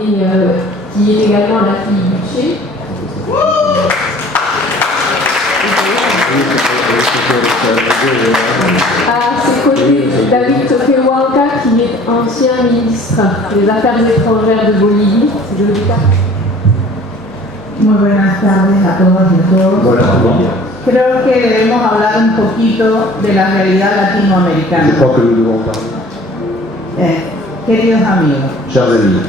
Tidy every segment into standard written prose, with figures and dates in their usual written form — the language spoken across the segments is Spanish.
et qui est également la fille du Che. À ses côtés, David Toquehuanca, qui est ancien ministre des Affaires étrangères de Bolivie. Muy buenas tardes a todas y a todos. Creo que debemos hablar un poquito de la realidad latinoamericana. Je crois que nous devons parler. Queridos amigos, Chers amis,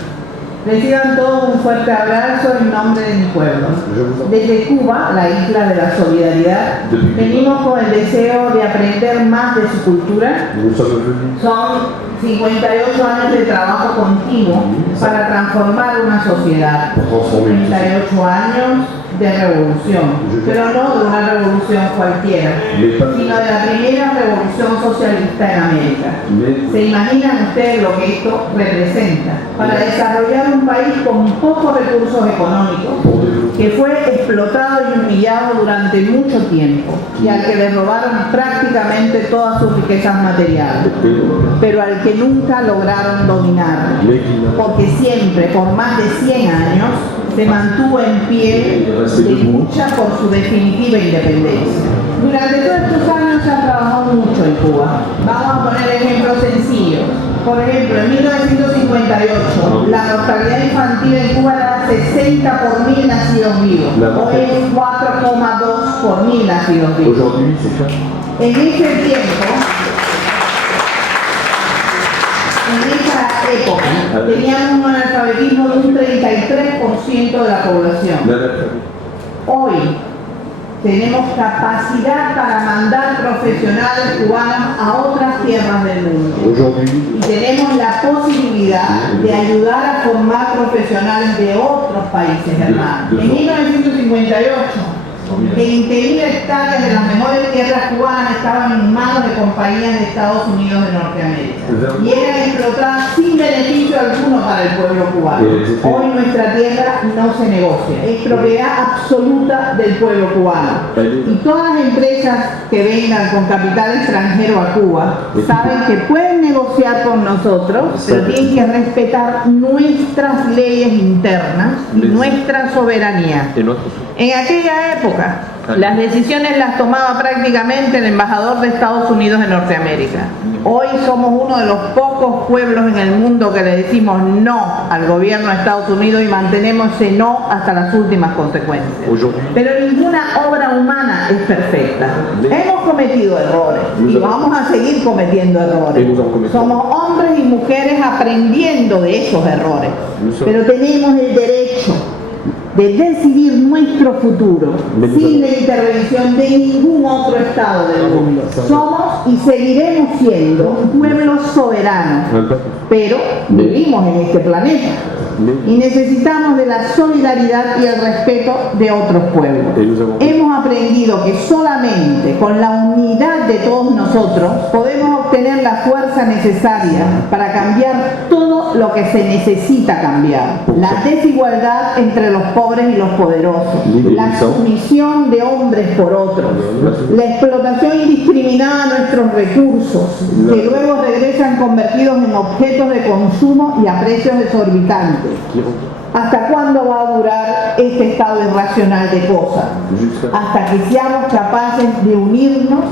reciban todos un fuerte abrazo en nombre de mi pueblo. Desde Cuba, la isla de la solidaridad, venimos con el deseo de aprender más de su cultura. nous sommes venus Son 58 años de trabajo continuo para transformar una sociedad. 58 años de revolución, pero no de una revolución cualquiera, sino de la primera revolución socialista en América. ¿Se imaginan ustedes lo que esto representa? Para desarrollar un país con pocos recursos económicos, que fue explotado y humillado durante mucho tiempo, y al que le robaron prácticamente todas sus riquezas materiales, pero al que nunca lograron dominar, porque siempre, por más de 100 años, se mantuvo en pie de lucha por su definitiva independencia. Durante todos estos años se ha trabajado mucho en Cuba. Vamos a poner ejemplos sencillos. Por ejemplo, en 1958, la mortalidad infantil en Cuba era 60 por 1000 nacidos vivos. Hoy es 4,2 por 1000 nacidos vivos. En ese tiempo, en esa época, teníamos un analfabetismo de un 33% de la población. Hoy tenemos capacidad para mandar profesionales cubanos a otras tierras del mundo. Y tenemos la posibilidad de ayudar a formar profesionales de otros países hermanos. En 1958, 20.000 hectáreas de las mejores tierras cubanas estaban en manos de compañías de Estados Unidos de Norteamérica y eran explotadas sin beneficio alguno para el pueblo cubano. Hoy nuestra tierra no se negocia, es propiedad absoluta del pueblo cubano. Y todas las empresas que vengan con capital extranjero a Cuba saben que pueden negociar con nosotros, pero tienen que respetar nuestras leyes internas y nuestra soberanía. En aquella época, las decisiones las tomaba prácticamente el embajador de Estados Unidos de Norteamérica. Hoy somos uno de los pocos pueblos en el mundo que le decimos no al gobierno de Estados Unidos y mantenemos ese no hasta las últimas consecuencias. Pero ninguna obra humana es perfecta. Hemos cometido errores y vamos a seguir cometiendo errores. Somos hombres y mujeres aprendiendo de esos errores. Pero tenemos el derecho de decidir nuestro futuro sin la intervención de ningún otro Estado del mundo. Somos y seguiremos siendo un pueblo soberano, pero vivimos en este planeta y necesitamos de la solidaridad y el respeto de otros pueblos. Hemos aprendido que solamente con la unidad de todos nosotros podemos obtener la fuerza necesaria para cambiar todo lo que se necesita cambiar. La desigualdad entre los pobres y los poderosos, la sumisión de hombres por otros, la explotación indiscriminada de nuestros recursos, que luego regresan convertidos en objetos de consumo y a precios exorbitantes. ¿Hasta cuándo va a durar este estado irracional de cosas? Hasta que seamos capaces de unirnos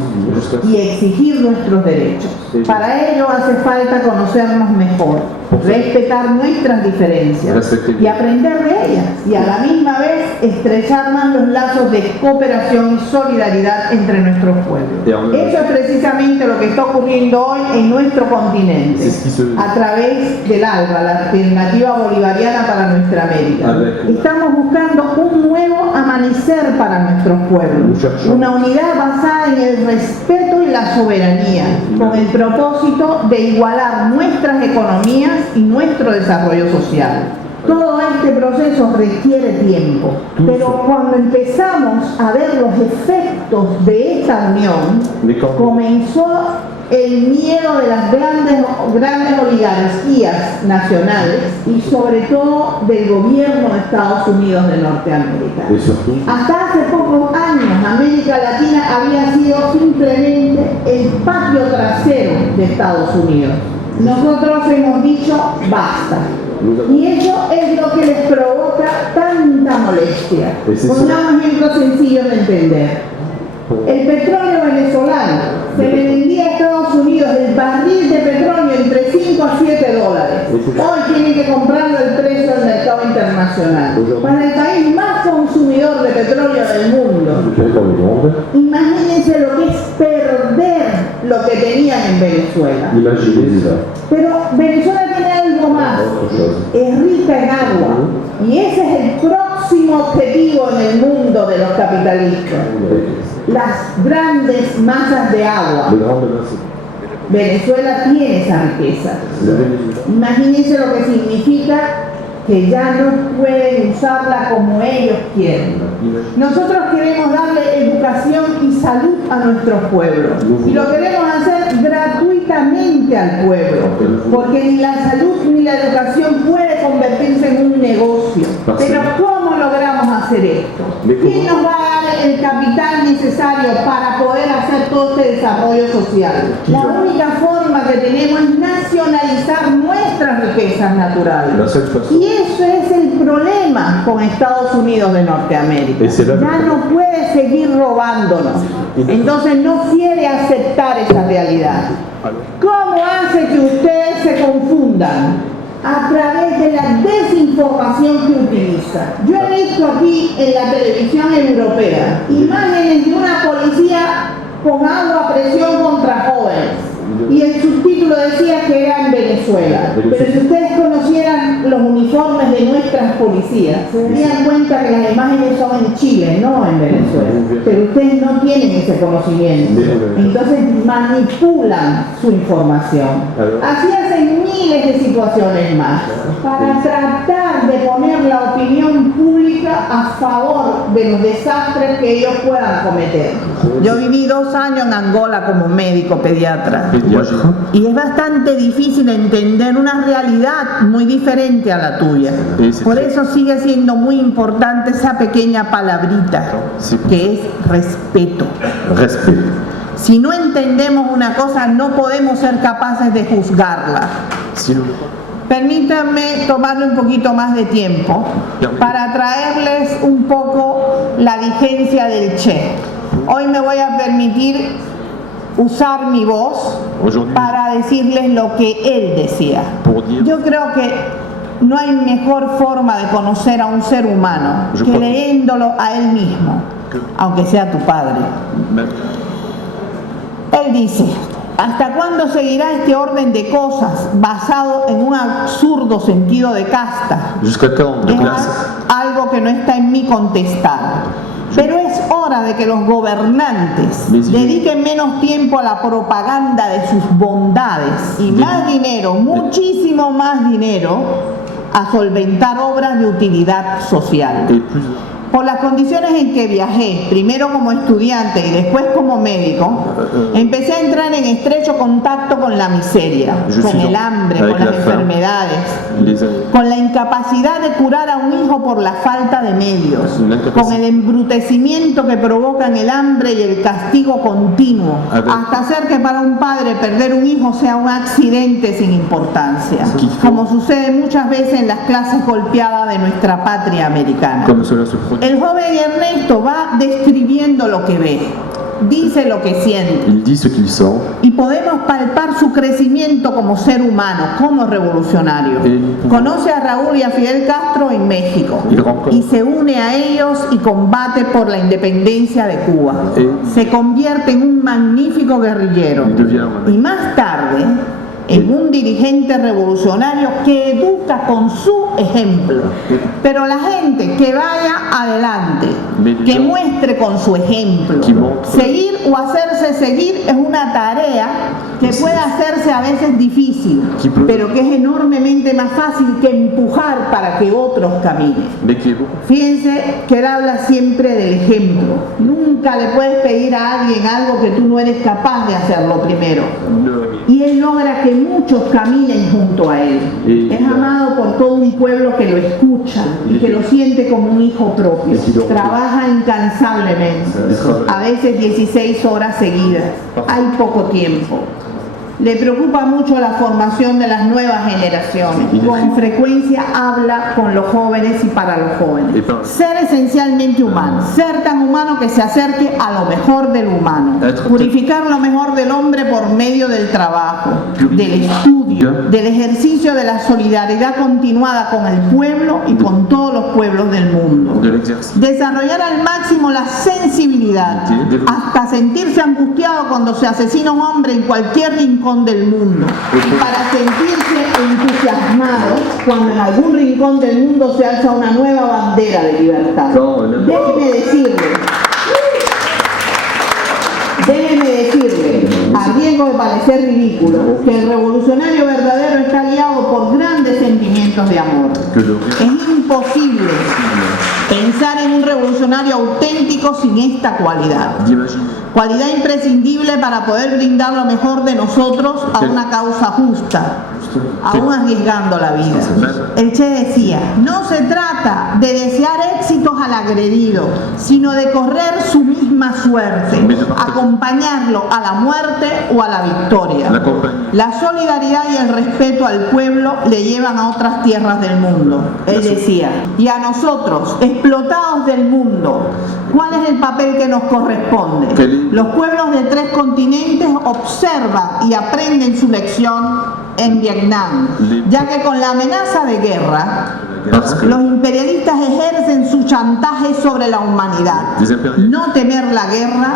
y exigir nuestros derechos. Para ello hace falta conocernos mejor, respetar nuestras diferencias y aprender de ellas, y a la misma vez estrechar más los lazos de cooperación y solidaridad entre nuestros pueblos. Eso es precisamente lo que está ocurriendo hoy en nuestro continente, a través del ALBA, la Alternativa Bolivariana para Nuestra América. Estamos buscando un nuevo amanecer para nuestros pueblos, una unidad basada en el respeto y la soberanía, con el propósito de igualar nuestras economías y nuestro desarrollo social. Todo este proceso requiere tiempo, pero cuando empezamos a ver los efectos de esta unión, comenzó el miedo de las grandes oligarquías nacionales y sobre todo del gobierno de Estados Unidos de Norteamérica. Hasta hace pocos años América Latina había sido simplemente el patio trasero de Estados Unidos. Nosotros hemos dicho basta. Y eso es lo que les provoca tanta molestia. Pongamos ejemplos sencillos de entender. El petróleo venezolano se le vendía a Estados Unidos el barril de petróleo entre 5 a 7 dólares. Hoy tienen que comprarlo al precio del mercado internacional. Para el país más consumidor de petróleo del mundo, imagínense lo que es perder lo que tenían en Venezuela. Pero Venezuela tiene algo más, es rica en agua, y ese es el próximo objetivo en el mundo de los capitalistas. Las grandes masas de agua. Venezuela tiene esa riqueza. Imagínense lo que significa que ya no pueden usarla como ellos quieren. Nosotros queremos darle educación y salud a nuestro pueblo, y lo queremos hacer gratuitamente al pueblo, porque ni la salud ni la educación puede convertirse en un negocio. Pero ¿cómo logramos hacer esto? ¿Quién nos va a dar el capital necesario para poder hacer todo este desarrollo social? La única forma que tenemos es nacionalizar nuestras riquezas naturales. Y eso es el problema con Estados Unidos de Norteamérica. Ya no puede seguir robándonos. Entonces no quiere aceptar esa realidad. ¿Cómo hace que ustedes se confundan? A través de la desinformación que utiliza. Yo he visto aquí en la televisión europea imágenes de una policía con agua a presión contra jóvenes, y el subtítulo decía que era en Venezuela. Pero si ustedes conocieran los uniformes de nuestras policías, se darían cuenta que las imágenes son en Chile, no en Venezuela. Pero ustedes no tienen ese conocimiento, entonces manipulan su información. Así hacen miles de situaciones más para tratar de poner la opinión pública a favor de los desastres que ellos puedan cometer. Yo viví 2 años en Angola como médico pediatra, y es bastante difícil entender una realidad muy diferente a la tuya. Por eso sigue siendo muy importante esa pequeña palabrita, que es respeto. Si no entendemos una cosa, no podemos ser capaces de juzgarla. Permítanme tomarle un poquito más de tiempo para traerles un poco la vigencia del Che. Hoy me voy a permitir usar mi voz para decirles lo que él decía. Yo creo que no hay mejor forma de conocer a un ser humano que leyéndolo a él mismo, aunque sea tu padre. Él dice: ¿hasta cuándo seguirá este orden de cosas basado en un absurdo sentido de casta? Es algo que no está en mí contestar. Pero es hora de que los gobernantes dediquen menos tiempo a la propaganda de sus bondades y más dinero, muchísimo más dinero, a solventar obras de utilidad social. Por las condiciones en que viajé, primero como estudiante y después como médico, empecé a entrar en estrecho contacto con la miseria, con el hambre, con las enfermedades, con la incapacidad de curar a un hijo por la falta de medios, con el embrutecimiento que provocan el hambre y el castigo continuo, hasta hacer que para un padre perder un hijo sea un accidente sin importancia, como sucede muchas veces en las clases golpeadas de nuestra patria americana. El joven Ernesto va describiendo lo que ve, dice lo que siente. Il dit ce qu'il sent. Y podemos palpar su crecimiento como ser humano, como revolucionario. Conoce a Raúl y a Fidel Castro en México y se une a ellos y combate por la independencia de Cuba. Se convierte en un magnífico guerrillero y más tarde en un dirigente revolucionario que educa con su ejemplo. Pero la gente que vaya adelante, que muestre con su ejemplo. Seguir o hacerse seguir es una tarea que puede hacerse a veces difícil, pero que es enormemente más fácil que empujar para que otros caminen. Fíjense que él habla siempre del ejemplo. Nunca le puedes pedir a alguien algo que tú no eres capaz de hacerlo primero. Y él logra que muchos caminen junto a él. Es amado por todo un pueblo que lo escucha y que lo siente como un hijo propio. Trabaja incansablemente, a veces 16 horas seguidas. Hay poco tiempo. Le preocupa mucho la formación de las nuevas generaciones. Con frecuencia habla con los jóvenes y para los jóvenes. Ser esencialmente humano. Ser tan humano que se acerque a lo mejor del humano. Purificar lo mejor del hombre por medio del trabajo, del estudio, del ejercicio de la solidaridad continuada con el pueblo y con todos los pueblos del mundo. Desarrollar al máximo la sensibilidad hasta sentirse angustiado cuando se asesina un hombre en cualquier rincón del mundo, y para sentirse entusiasmado cuando en algún rincón del mundo se alza una nueva bandera de libertad. Déjeme decirle, a riesgo de parecer ridículo, que el revolucionario verdadero está guiado por grandes sentimientos de amor. Es imposible pensar en un revolucionario auténtico sin esta cualidad. Cualidad imprescindible para poder brindar lo mejor de nosotros a una causa justa, aún arriesgando la vida. El Che decía, no se trata de desear éxitos al agredido, sino de correr su misma suerte, acompañarlo a la muerte o a la victoria. La solidaridad y el respeto al pueblo le llevan a otras tierras del mundo. Él decía, y a nosotros, explotados del mundo, ¿cuál es el papel que nos corresponde? Los pueblos de 3 continentes observan y aprenden su lección en Vietnam, ya que con la amenaza de guerra, los imperialistas ejercen su chantaje sobre la humanidad. No temer la guerra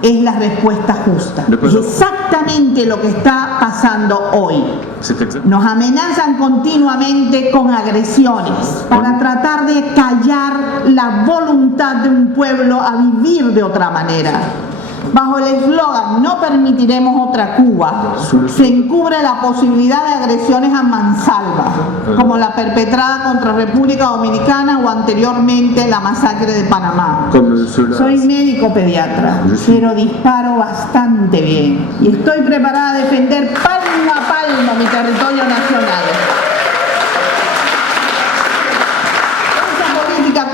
es la respuesta justa. Es exactamente lo que está pasando hoy. Nos amenazan continuamente con agresiones para tratar de callar la voluntad de un pueblo a vivir de otra manera. Bajo el eslogan "No permitiremos otra Cuba", se encubre la posibilidad de agresiones a mansalva, como la perpetrada contra República Dominicana o anteriormente la masacre de Panamá. Soy médico pediatra, pero disparo bastante bien y estoy preparada a defender palmo a palmo mi territorio nacional.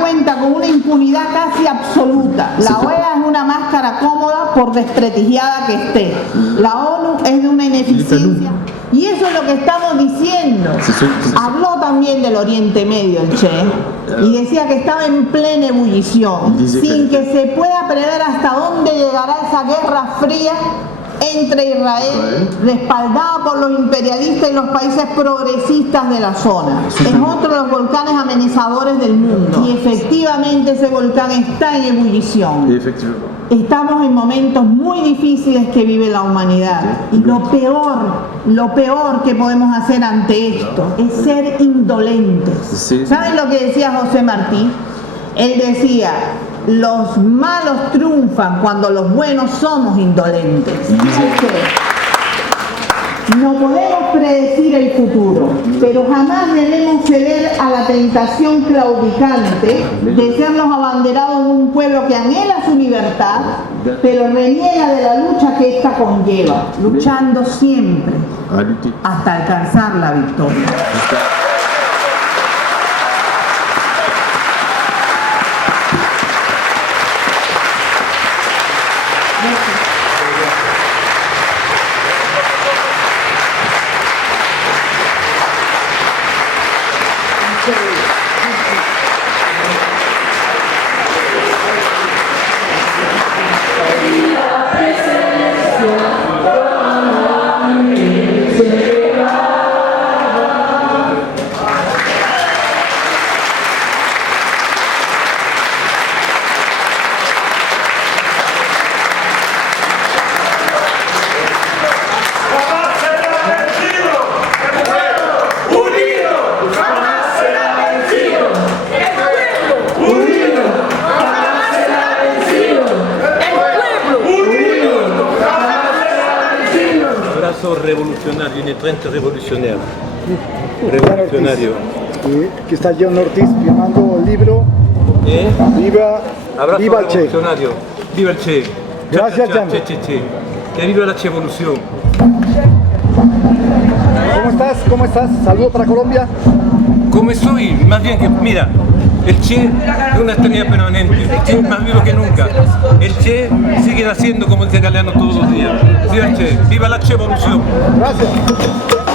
Cuenta con una impunidad casi absoluta. La OEA es una máscara cómoda por desprestigiada que esté. La ONU es de una ineficiencia. Y eso es lo que estamos diciendo. Habló también del Oriente Medio el Che y decía que estaba en plena ebullición, sin que se pueda prever hasta dónde llegará esa guerra fría entre Israel, respaldada por los imperialistas y los países progresistas de la zona. Es otro de los volcanes amenazadores del mundo. Y efectivamente ese volcán está en ebullición. Estamos en momentos muy difíciles que vive la humanidad. Y lo peor que podemos hacer ante esto es ser indolentes. ¿Saben lo que decía José Martí? Él decía: los malos triunfan cuando los buenos somos indolentes. No podemos predecir el futuro, pero jamás debemos ceder a la tentación claudicante de ser los abanderados de un pueblo que anhela su libertad, pero reniega de la lucha que ésta conlleva, luchando siempre hasta alcanzar la victoria. Revolucionario, un frente revolucionario. Revolucionario. Aquí está John Ortiz firmando el libro. Abrazo Viva el Che. revolucionario. Viva el Che. Gracias, Jan. Che. Que viva la Che evolución. ¿Cómo estás? Saludos para Colombia. ¿Cómo estoy? Más bien que, mira, El Che es una estrella permanente, el Che es más vivo que nunca. El Che sigue naciendo, como dice Galeano, todos los días. ¡Viva el Che! ¡Viva la Che evolución! Gracias.